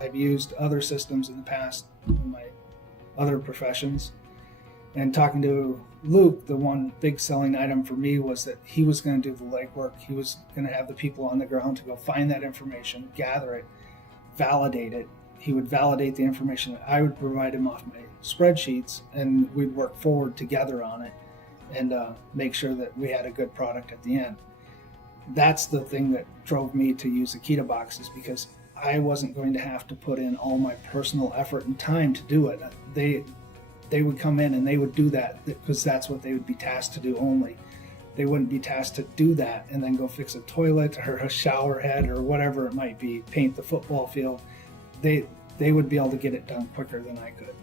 I've used other systems in the past in my other professions. And talking to Luke, the one big selling item for me was that he was going to do the legwork. He was going to have the people on the ground to go find that information, gather it, validate it. He would validate the information that I would provide him off my spreadsheets, and we'd work forward together on it and make sure that we had a good product at the end. That's the thing that drove me to use AkitaBox, is because I wasn't going to have to put in all my personal effort and time to do it. They would come in and they would do that because that's what they would be tasked to do only. They wouldn't be tasked to do that and then go fix a toilet or a shower head or whatever it might be, paint the football field. They would be able to get it done quicker than I could.